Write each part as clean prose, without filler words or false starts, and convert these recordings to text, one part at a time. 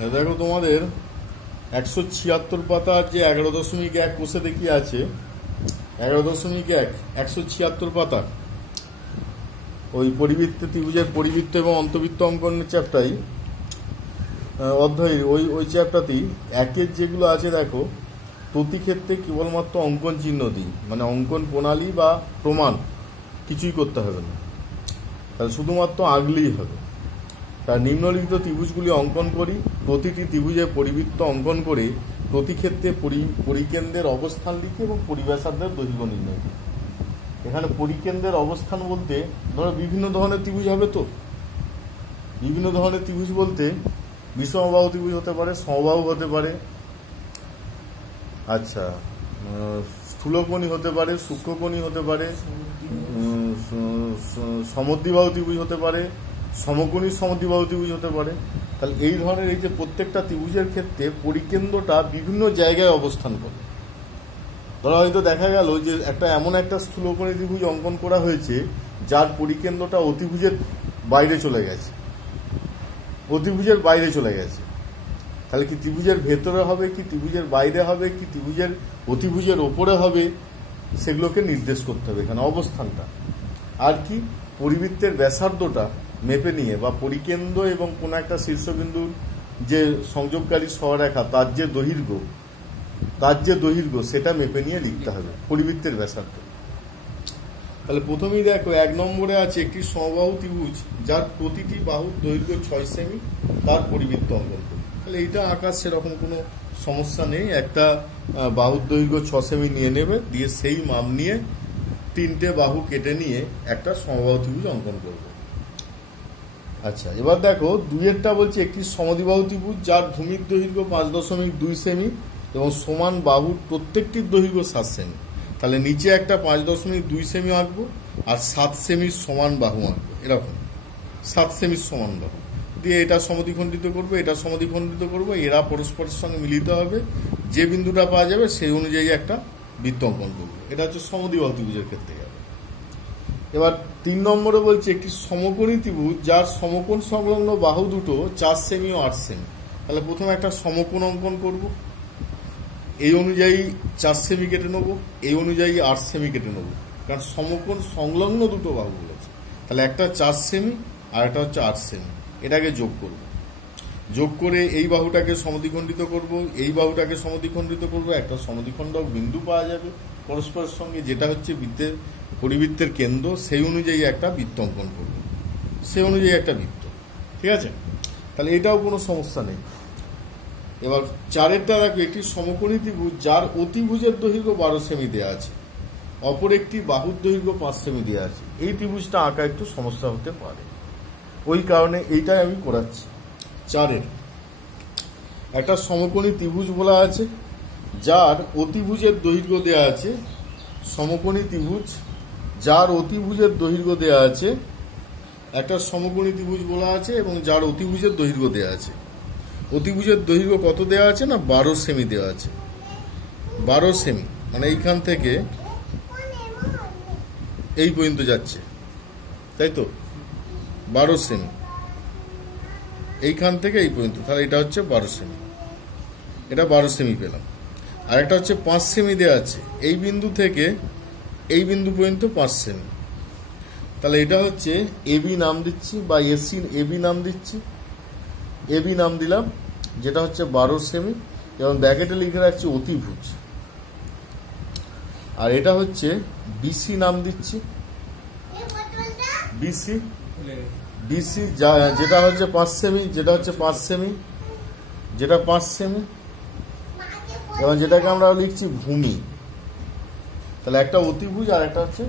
দেখো তোমাদের 176 পাতার যে 11.1 কোষে দেখি আছে 11.1 176 পাতা ওই পরিবৃত্ত ত্রিভুজের পরিবৃত্ত এবং অন্তবৃত্ত অঙ্কনের চ্যাপ্টারই অধ্যায়ের ওই চ্যাপ্টারটি একের যেগুলো আছে দেখো প্রতি ক্ষেত্রে কেবলমাত্র অঙ্কন চিহ্ন দিই, মানে অঙ্কন প্রণালী বা প্রমাণ কিছুই করতে হবে না, তাহলে শুধুমাত্র আগলেই হবে। তার নিম্নলিখিত ত্রিভুজগুলি অঙ্কন করি, প্রতিটি ত্রিভুজের পরিবৃত্ত অঙ্কন করে প্রতি ক্ষেত্রে পরিকেন্দ্রের অবস্থান লিখি এবং পরিব্যাসার্ধের দৈর্ঘ্য নির্ণয় করি। এখানে পরিকেন্দ্রের অবস্থান বলতে ধরো বিভিন্ন ধরনের ত্রিভুজ হবে, তো বিভিন্ন ধরনের ত্রিভুজ বলতে বিষমবাহু ত্রিভুজ হতে পারে, সমবাহু হতে পারে, আচ্ছা স্থূলকোণী হতে পারে, সূক্ষ্মকোণী হতে পারে, সমদ্বিবাহু ত্রিভুজ হতে পারে, সমকোণী সমদ্বিবাহু ত্রিভুজ হতে পারে। তাহলে এই ধরনের এই যে প্রত্যেকটা ত্রিভুজের ক্ষেত্রে পরিকেন্দ্রটা বিভিন্ন জায়গায় অবস্থান করে। ধরো হয়তো দেখা গেল যে এমন একটা স্থূলকোণী ত্রিভুজ অঙ্কন করা হয়েছে যার পরিকেন্দ্রটা অতিভুজের বাইরে চলে গেছে, অতিভুজের বাইরে চলে গেছে। তাহলে কি ত্রিভুজের ভেতরে হবে, কি ত্রিভুজের বাইরে হবে, কি ত্রিভুজের অতিভুজের ওপরে হবে, সেগুলোকে নির্দেশ করতে হবে এখানে অবস্থানটা। আর কি পরিবৃত্তের ব্যাসার্ধটা মেপে নিয়ে বা পরিকেন্দ্র এবং কোনো একটা শীর্ষবিন্দুর যে সংযোগকারী সরলরেখা তার যে দৈর্ঘ্য সেটা মেপে নিয়ে লিখতে হবে পরিবৃত্তের ব্যাসার্ধ। তাহলে প্রথমেই দেখো 1 নম্বরে আছে একটি সমবাহু ত্রিভুজ যার প্রতিটি বাহুর দৈর্ঘ্য 6 সেমি, তার পরিবৃত্ত অঙ্কন করি। তাহলে এইটা আঁকার সেরকম কোনো সমস্যা নেই, একটা বাহুর দৈর্ঘ্য 6 সেমি নিয়ে নেবে, দিয়ে সেই মাপ নিয়ে 3টে বাহু কেটে নিয়ে একটা সমবাহু ত্রিভুজ অঙ্কন করবে। আচ্ছা এবার দেখো 2-এরটা বলছে একটি সমদ্বিবাহু ত্রিভুজ যার ভূমির দৈর্ঘ্য 5.2 সেমি এবং সমান বাহুর প্রত্যেকটির দৈর্ঘ্য 7 সেমি। তাহলে নিচে একটা 5.2 সেমি আঁকবো আর 7 সেমির সমান বাহু আঁকবো, এরকম 7 সেমির সমান বাহু দিয়ে এটা সমদ্বিখণ্ডিত করবো, এটা সমদ্বিখণ্ডিত করবো, এরা পরস্পরের সঙ্গে মিলিত হবে, যে বিন্দুটা পাওয়া যাবে সেই অনুযায়ী একটা বৃত্ত অঙ্কন করবো। এটা হচ্ছে সমদ্বিবাহু ত্রিভুজের ক্ষেত্রে যাবে। এবার 3 নম্বরে বলছে একটি সমকোণী ত্রিভুজ যার সমকোণ সংলগ্ন বাহু দুটো 4 সেমি ও 8 সেমি। তাহলে প্রথমে একটা সমকোণ অঙ্কন করব, এই অনুযায়ী 4 সেমি কেটে নেবো, এই অনুযায়ী 8 সেমি কেটে নেবো, কারণ সমকোণ সংলগ্ন দুটো বাহু বলেছে। তাহলে একটা 4 সেমি আর একটা হচ্ছে 8 সেমি, এটাকে যোগ করব, যোগ করে এই বাহুটাকে সমদ্বিখণ্ডিত করব, এই বাহুটাকে সমদ্বিখণ্ডিত করব, একটা সমদ্বিখণ্ডক বিন্দু পাওয়া যাবে পরস্পরের সঙ্গে, যেটা হচ্ছে পরিবৃত্তের কেন্দ্র, সেই অনুযায়ী একটা বৃত্ত অঙ্কন করব, সেই অনুযায়ী একটা বৃত্ত। ঠিক আছে, তাহলে এটাও কোনো সমস্যা নেই। এবার 4-এরটা দেখো একটি সমকোণী ত্রিভুজ যার অতিভুজের দৈর্ঘ্য 12 সেমি দেওয়া আছে, অপর একটি বাহুর দৈর্ঘ্য 5 সেমি দেওয়া আছে। এই ত্রিভুজটা আঁকা একটু সমস্যা হতে পারে, ওই কারণে এইটাই আমি করাচ্ছি। 4-এর একটা সমকোণী ত্রিভুজ বলা আছে যার অতিভুজের দৈর্ঘ্য দেওয়া আছে, সমকোণী ত্রিভুজ যার অতিভুজের দৈর্ঘ্য দেওয়া আছে, একটা সমকোণী ত্রিভুজ বলা আছে এবং যার অতিভুজের দৈর্ঘ্য দেওয়া আছে। অতিভুজের দৈর্ঘ্য কত দেওয়া আছে না 12 সেমি দেওয়া আছে, 12 সেমি, মানে এইখান থেকে এই পর্যন্ত যাচ্ছে, তাই তো 12 সেমি, এইখান থেকে এই পর্যন্ত, তাহলে এটা হচ্ছে 12 সেমি, এটা 12 সেমি পেলাম। আর একটা হচ্ছে 5 সেমি দেওয়া আছে, এই বিন্দু থেকে এই বিন্দু পর্যন্ত 5 সেমি। তাহলে এটা হচ্ছে এবি নাম দিচ্ছি বা এবি নাম দিচ্ছি, এবি নাম দিলাম, যেটা হচ্ছে 12 সেমি এবং ব্র্যাকেটে লিখে রাখছি অতিভুজ। আর এটা হচ্ছে বিসি নাম দিচ্ছি, বিসি যেটা হচ্ছে 5 সেমি, যেটা হচ্ছে 5 সেমি, যেটা 5 সেমি, এবং যেটাকে আমরা লিখছি ভূমি। তাহলে একটা অতিভুজ আর একটা হচ্ছে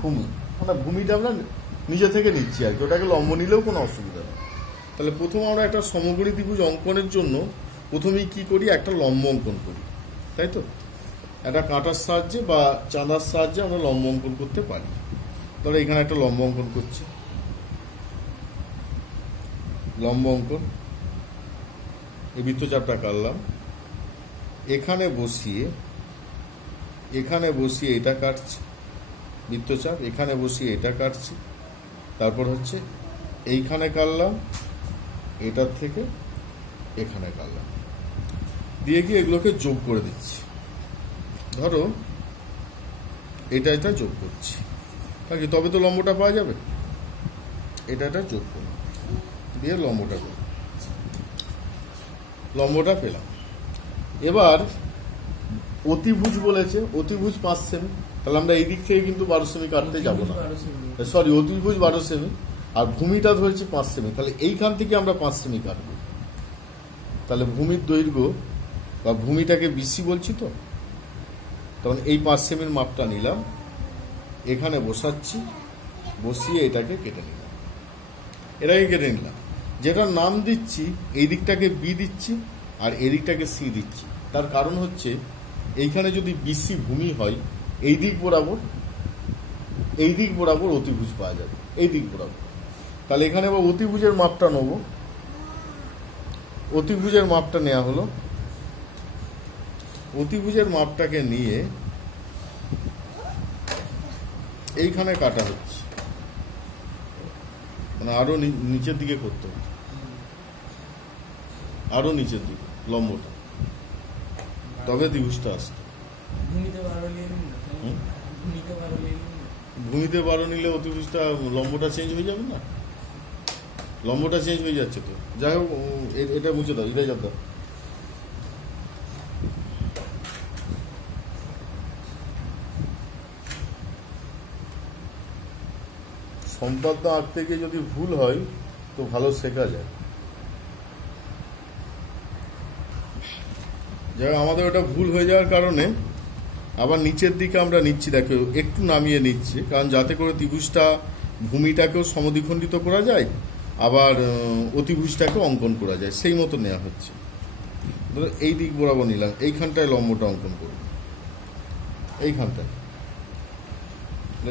ভূমি, মানে ভূমিটা আমরা নিজে থেকে নিচ্ছি আর কি, ওটাকে লম্ব নিলেও কোনো অসুবিধা নেই। তাহলে প্রথম আমরা একটা সমকোণী ত্রিভুজ অঙ্কনের জন্য প্রথমেই কি করি, একটা লম্ব অঙ্কন করি, তাই তো একটা কাঁটার সাহায্যে বা চাঁদার সাহায্যে আমরা লম্ব অঙ্কন করতে পারি। তাহলে এখানে একটা লম্ব অঙ্কন করছি, লম্ব অঙ্কন, এই বৃত্তচাপটা কাটলাম, এখানে বসিয়ে এটা কাটছি বৃত্তচাপ, এখানে বসিয়ে এটা কাটছি, তারপর হচ্ছে এইখানে কাটলাম, এটার থেকে এখানে কাটলাম, দিয়ে গিয়ে এগুলোকে যোগ করে দিচ্ছি। ধরো এটা যোগ করছি, কারণ তবে তো লম্বটা পাওয়া যাবে। এটা যোগ করব, দিয়ে লম্বটা করব, লম্বটা পেলাম। এবার অতিভুজ বলেছে, অতিভুজ 5 সেমি, তাহলে আমরা এই দিক থেকে কিন্তু 12 সেমি কাটতে যাবো না, সরি অতিভুজ 12 সেমি, আর ভূমিটা ধরেছে 5 সেমি, তাহলে এইখান থেকে আমরা 5 সেমি কাটবো। তাহলে ভূমির দৈর্ঘ্য বা ভূমিটাকে বিসি বলছি, তো তখন এই 5 সেমির মাপটা নিলাম, এখানে বসাচ্ছি, বসিয়ে এটাকে কেটে নিলাম, যেটার নাম দিচ্ছি এই দিকটাকে বি দিচ্ছি আর এই দিকটাকে সি দিচ্ছি। তার কারণ হচ্ছে এইখানে যদি বিসি ভূমি হয়, এই দিক বরাবর অতিভুজ পাওয়া যাবে, এই দিক বরাবর। তাহলে এখানে আবার অতিভুজের মাপটা নেব, অতিভুজের মাপটা নেওয়া হলো, অতিভুজের মাপটাকে নিয়ে এইখানে কাটা হচ্ছে, মানে আরো নিচের দিকে করতে হবে, আরো নিচের দিকে লম্বটা, তবে ত্রিভুজটা আসতো। ভূমিতে 12 নিলে অতিভুজটা লম্বটা চেঞ্জ হয়ে যাবে না, লম্বটা চেঞ্জ হয়ে যাচ্ছে তো। যাই হোক, এটা মুছে দাও, এটা দাও। সম্পাদ্য আঁকতে গিয়ে যদি ভুল হয় তো ভালো শেখা যায়। যাই হোক, আমাদের ওটা ভুল হয়ে যাওয়ার কারণে আবার নিচের দিকে আমরা নিচ্ছি, দেখো একটু নামিয়ে নিচ্ছি, কারণ যাতে করে ত্রিভুজটা ভূমিটাকেও সমদ্বিখণ্ডিত করা যায়, আবার অতিভুজটাকে অঙ্কন করা যায়, সেই মতো নেওয়া হচ্ছে। ধরো এই দিক বরাবর নিলাম, এইখানটায় লম্বটা অঙ্কন করব,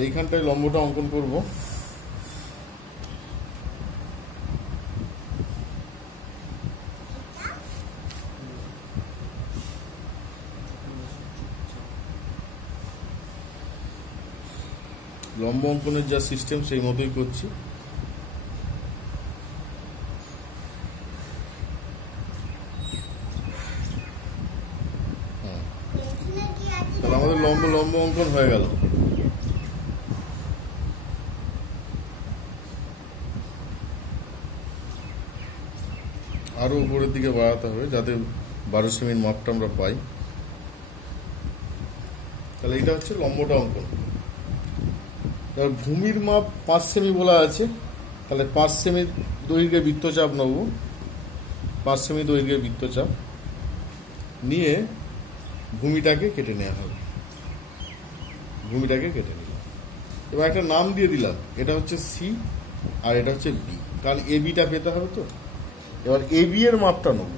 এইখানটায় লম্বটা অঙ্কন করব। লম্ব অঙ্কনের যা সিস্টেম সেই মতোই করছি। তাহলে আমাদের লম্ব অঙ্কন হয়ে গেল। আরো উপরের দিকে বাড়াতে হবে যাতে 12 সেমির মাপটা আমরা পাই। তাহলে এটা হচ্ছে লম্বটা অঙ্কন। এবার ভূমির মাপ 5 সেমি বলা আছে, তাহলে 5 সেমি দৈর্ঘ্যের বৃত্তচাপ নেব, 5 সেমি দৈর্ঘ্যের বৃত্তচাপ নিয়ে ভূমিটাকে কেটে নেওয়া হবে, ভূমিটাকে কেটে নিলাম। এবার একটা নাম দিয়ে দিলাম, এটা হচ্ছে সি আর এটা হচ্ছে বি, কারণ এ বিটা পেতে হবে তো। এবার এ বি এর মাপটা নেব,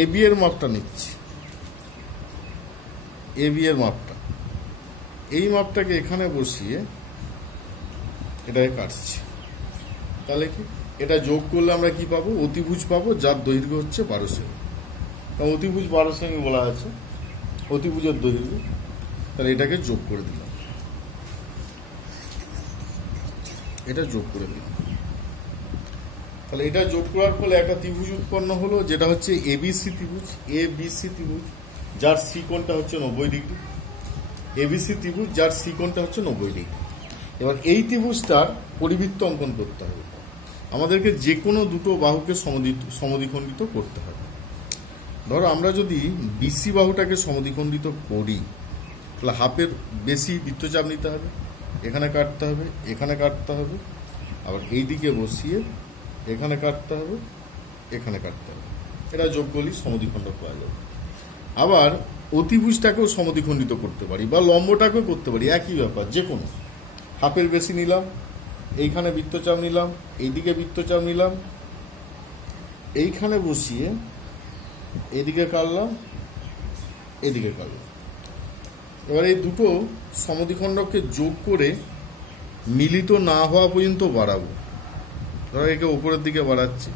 এ বি এর মাপটা নিচ্ছি, এ বি এর মাপটা, এই মাপটাকে এখানে বসিয়ে এটাকে কাটছি। তাহলে কি এটা যোগ করলে আমরা কি পাবো? অতিভুজ পাবো, যার দৈর্ঘ্য হচ্ছে 12 সেমি। অতিভুজ 12 সেমি বলা আছে, অতিভুজের দৈর্ঘ্য। তাহলে এটাকে যোগ করে দিলাম, এটা যোগ করে দিলাম। তাহলে এটা যোগ করার ফলে একটা ত্রিভুজ উৎপন্ন হলো, যেটা হচ্ছে এবিসি ত্রিভুজ, এবিসি ত্রিভুজ, যার সি কোণটা হচ্ছে 90 ডিগ্রি। এবিসি ত্রিভুজ যার সি কোণটা হচ্ছে 90 ডিগ্রি। এবার এই ত্রিভুজটার পরিবৃত্ত অঙ্কন করতে হবে। আমাদেরকে যে কোনো দুটো বাহুকে সমদ্বিখণ্ডিত করতে হবে। ধরো আমরা যদি বিসি বাহুটাকে সমদ্বিখণ্ডিত করি, তাহলে হাফের বেশি বৃত্তচাপ নিতে হবে, এখানে কাটতে হবে, এখানে কাটতে হবে, আবার এই দিকে বসিয়ে এখানে কাটতে হবে, এখানে কাটতে হবে। এটা যোগ করলে সমদ্বিখণ্ডক পাওয়া যাবে। আবার অতিভুজটাকেও সমদ্বিখণ্ডিত করতে পারি বা লম্বটাকেও করতে পারি, একই ব্যাপার। যে কোনো হাফের বেশি নিলাম, এইখানে বৃত্তচাপ নিলাম, এইদিকে বৃত্তচাপ নিলাম, এইখানে বসিয়ে এদিকে কাটলাম, এদিকে কাটলাম। এবার এই দুটো সমদ্বিখণ্ডককে যোগ করে মিলিত না হওয়া পর্যন্ত বাড়াবো। ধরো একে উপরের দিকে বাড়াচ্ছি,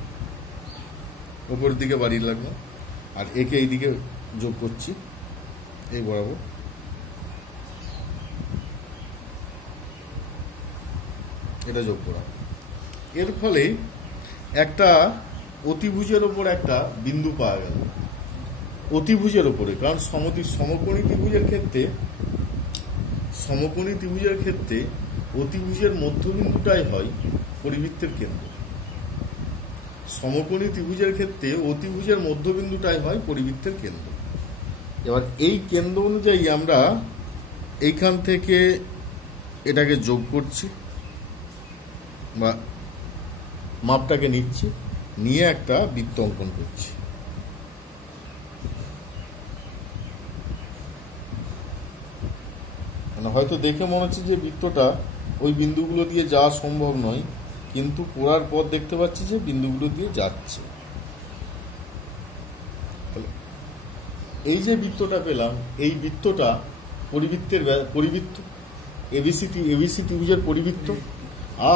উপরের দিকে বাড়িয়ে লাগলো, আর একে এইদিকে যোগ করছি, এই বরাবর। এটা যোগ করা, এর ফলে একটা অতিভুজের ওপর একটা বিন্দু পাওয়া গেল, অতিভুজের ওপরে, কারণ সমকোণী ত্রিভুজের ক্ষেত্রে অতিভুজের মধ্যবিন্দুটাই হয় পরিবৃত্তের কেন্দ্র। সমকোণী ত্রিভুজের ক্ষেত্রে অতিভুজের মধ্যবিন্দুটাই হয় পরিবৃত্তের কেন্দ্র। এবার এই কেন্দ্র অনুযায়ী আমরা এইখান থেকে এটাকে যোগ করছি বা মাপটাকে নিচ্ছি, নিয়ে একটা বৃত্ত অঙ্কন করছি। মানে হয়তো দেখে মনে হচ্ছে যে বৃত্তটা ওই বিন্দুগুলো দিয়ে যাওয়া সম্ভব নয়, কিন্তু করার পর দেখতে পাচ্ছি যে বিন্দুগুলো দিয়ে যাচ্ছে। এই যে বৃত্তটা পেলাম, এই বৃত্তটা পরিবৃত্ত এবিসি ত্রিভুজের পরিবৃত্ত।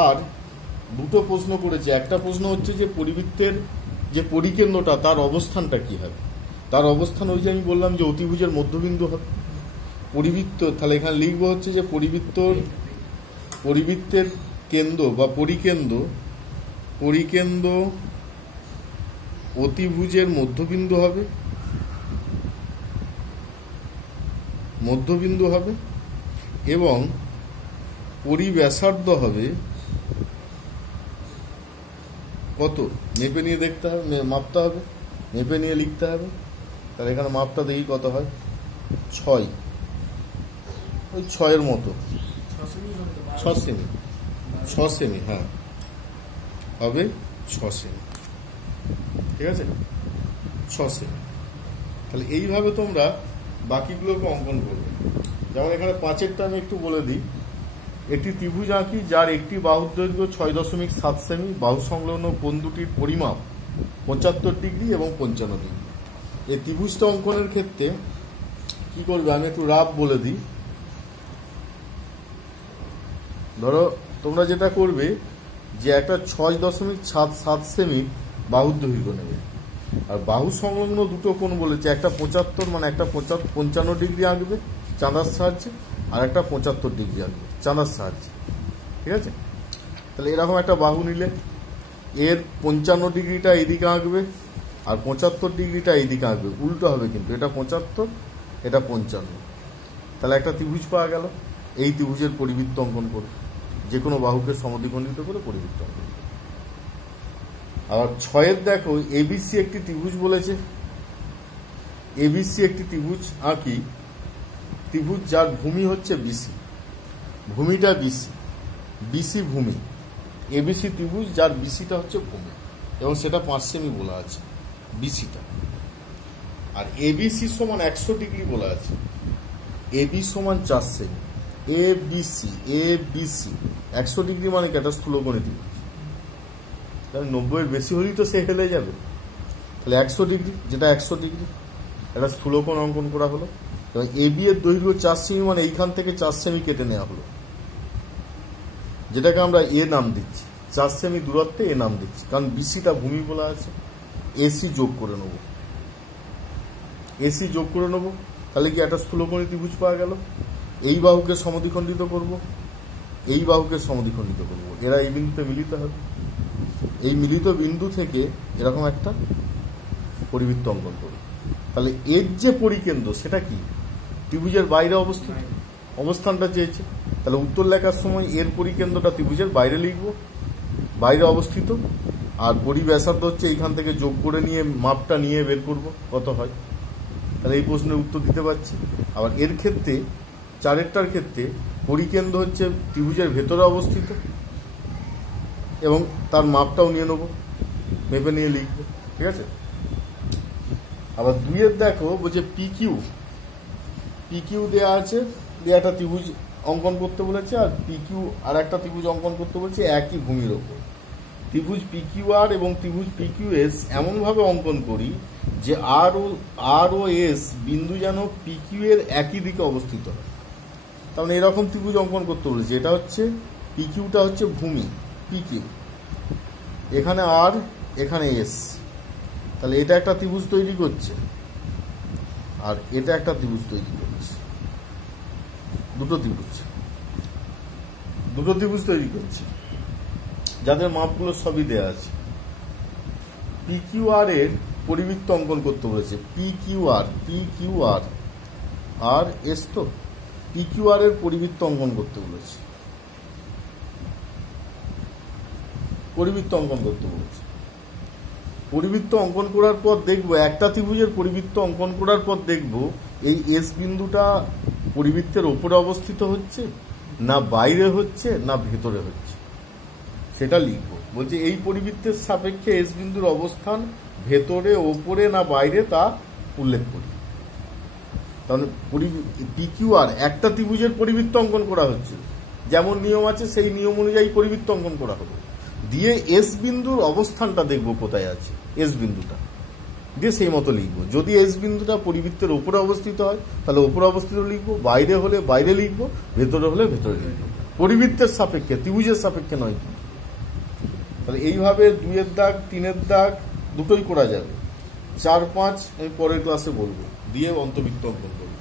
আর দুটো প্রশ্ন করেছে, একটা প্রশ্ন হচ্ছে যে পরিবৃত্তের যে পরিকেন্দ্রটা তার অবস্থানটা কি হবে। তার অবস্থান ওই যে আমি বললাম যে অতিভুজের মধ্যবিন্দু হবে। পরিবৃত্ত তাহলে এখানে লিখবো হচ্ছে যে পরিবৃত্তের কেন্দ্র বা পরিকেন্দ্র অতিভুজের মধ্যবিন্দু হবে এবং পরিব্যাসার্ধ হবে কত, মেপে নিয়ে দেখতে হবে, মাপতে হবে, মেপে নিয়ে লিখতে হবে। তাহলে এখানে মাপটা দেখি কত হয়, 6, ওই 6-এর মতো, 6 সেমি, হ্যাঁ হবে 6 সেমি, ঠিক আছে, 6 সেমি। তাহলে এইভাবে তোমরা বাকিগুলোকে অঙ্কন করবে। যেমন এখানে 5-এরটা আমি একটু বলে দিই। একটি ত্রিভুজ আঁকি যার একটি বাহুর দৈর্ঘ্য 6.7 সেমি, বাহু সংলগ্ন কোণ দুটির পরিমাপ 75 ডিগ্রি এবং 55 ডিগ্রি। এই ত্রিভুজটা অঙ্কনের ক্ষেত্রে কি করবে আমি একটু রাফ বলে দিই। ধরো তোমরা যেটা করবে যে একটা 6.7 সেমি বাহুর দৈর্ঘ্য নেবে, আর বাহু সংলগ্ন দুটো কোণ বলেছে, একটা 75 মানে একটা 55 ডিগ্রি আঁকবে চাঁদার সাহায্যে, আর একটা 75 ডিগ্রি আঁকবে চাঁদার সাহায্যে, ঠিক আছে। তাহলে এরকম একটা বাহু নিলে এর 55 ডিগ্রিটা এইদিকে আঁকবে আর 75 ডিগ্রিটা এইদিকে আঁকবে, উল্টো হবে কিন্তু, এটা 75 এটা 55। তাহলে একটা ত্রিভুজ পাওয়া গেল। এই ত্রিভুজের পরিবৃত্ত অঙ্কন করবে, যে কোনো বাহুকে সমদ্বিখণ্ডিত করে পরিবৃত্ত অঙ্কন করবে। আবার 6-এর দেখো এবিসি একটি ত্রিভুজ বলেছে, এবিসি একটি ত্রিভুজ আঁকি, ত্রিভুজ যার ভূমি হচ্ছে বিসি, ভূমিটা বিসি ভূমি, এবিসি ত্রিভুজ যার বিসিটা হচ্ছে ভূমি এবং সেটা 5 সেমি বলা আছে বিসিটা। আর এবিসি সমান 100 ডিগ্রি বলা আছে, এবি সমান 4 সেমি, এবিসি 100 ডিগ্রি মানে কি একটা স্থূলকোণী ত্রিভুজ। 90-এর বেশি হলেই তো সে হেলে যাবে। তাহলে 100 ডিগ্রি, যেটা 100 ডিগ্রি একটা স্থূলকোণ অঙ্কন করা হলো। এবং এবি এর দৈর্ঘ্য 4 সেমি মানে এইখান থেকে 4 সেমি কেটে নেওয়া হলো, যেটাকে আমরা এ নাম দিচ্ছি, 4 সেমি দূরত্বে এ নাম দিচ্ছি, কারণ বিসিটা ভূমি বলা আছে। এসি যোগ করে নেব, তাহলে কি একটা স্থূলকোণী ত্রিভুজ পাওয়া গেল। এই বাহুকে সমদ্বিখণ্ডিত করব, এই বাহুকে সমদ্বিখণ্ডিত করব, এরা এই বিন্দুতে মিলিত হবে। এই মিলিত বিন্দু থেকে এরকম একটা পরিবৃত্ত অঙ্কন করব। তাহলে এর যে পরিকেন্দ্র সেটা কি, ত্রিভুজের বাইরে অবস্থিত, অবস্থানটা চেয়েছে। তাহলে উত্তর লেখার সময় এর পরিকেন্দ্রটা ত্রিভুজের বাইরে লিখব, বাইরে অবস্থিত। আর পরিব্যাসার্ধ হচ্ছে এইখান থেকে যোগ করে নিয়ে মাপটা নিয়ে বের করব কত হয়। তাহলে এই প্রশ্নের উত্তর দিতে পারছি। আবার এর ক্ষেত্রে 4-এরটার ক্ষেত্রে পরিকেন্দ্র হচ্ছে ত্রিভুজের ভেতরে অবস্থিত এবং তার মাপটাও নিয়ে নেব, মেপে নিয়ে লিখব, ঠিক আছে। আবার 2-এর দেখো বলছে পিকিউ দেওয়া আছে, দিয়ে একটা ত্রিভুজ অঙ্কন করতে বলেছে, আর পিকিউ আর একটা ত্রিভুজ অঙ্কন করতে বলছে একই ভূমির ওপর। ত্রিভুজ পিকিউআর এবং ত্রিভুজ পিকিউএস এমনভাবে অঙ্কন করি যে আর ও এস বিন্দু যেন পিকিউ এর একই দিকে অবস্থিত হয়। তার মানে এরকম ত্রিভুজ অঙ্কন করতে বলেছে, এটা হচ্ছে পিকিউটা হচ্ছে ভূমি, পিকিউ এখানে আর এখানে এস। তাহলে এটা একটা ত্রিভুজ তৈরি করছে আর এটা একটা ত্রিভুজ তৈরি করছে, দুটো ত্রিভুজ তৈরি করছে যাদের মাপগুলো সবই দেয়া আছে। PQR এর পরিবৃত্ত অঙ্কন করতে বলেছে। PQR আর এস তো PQR এর পরিবৃত্ত অঙ্কন করতে বলেছে। পরিবৃত্ত অঙ্কন করতে বলেছে। পরিবৃত্ত অঙ্কন করার পর দেখব, একটা ত্রিভুজের পরিবৃত্ত অঙ্কন করার পর দেখব এই এস বিন্দুটা পরিবৃত্তের ওপরে অবস্থিত হচ্ছে না বাইরে হচ্ছে না ভেতরে হচ্ছে, সেটা লিখব। বলছে এই পরিবৃত্তের সাপেক্ষে এস বিন্দুর অবস্থান ভেতরে, ওপরে না বাইরে তা উল্লেখ করি। তাহলে PQR একটা ত্রিভুজের পরিবৃত্ত অঙ্কন করা হচ্ছে, যেমন নিয়ম আছে সেই নিয়ম অনুযায়ী পরিবৃত্ত অঙ্কন করা হবে। দিয়ে এস বিন্দুর অবস্থানটা দেখব কোথায় আছে, এস বিন্দুটা দিয়ে সেই মতো লিখবো। যদি এস বিন্দুটা পরিবৃত্তের ওপরে অবস্থিত হয় তাহলে ওপরে অবস্থিত লিখবো, বাইরে হলে বাইরে লিখবো, ভেতরে হলে ভেতরে লিখবো, পরিবৃত্তের সাপেক্ষে, ত্রিভুজের সাপেক্ষে নয়। তাহলে এইভাবে 2-এর দাগ 3-এর দাগ দুটোই করা যাবে। 4-5 আমি পরের ক্লাসে বলবো, দিয়ে অন্তর্বৃত্ত অঙ্কন করবো।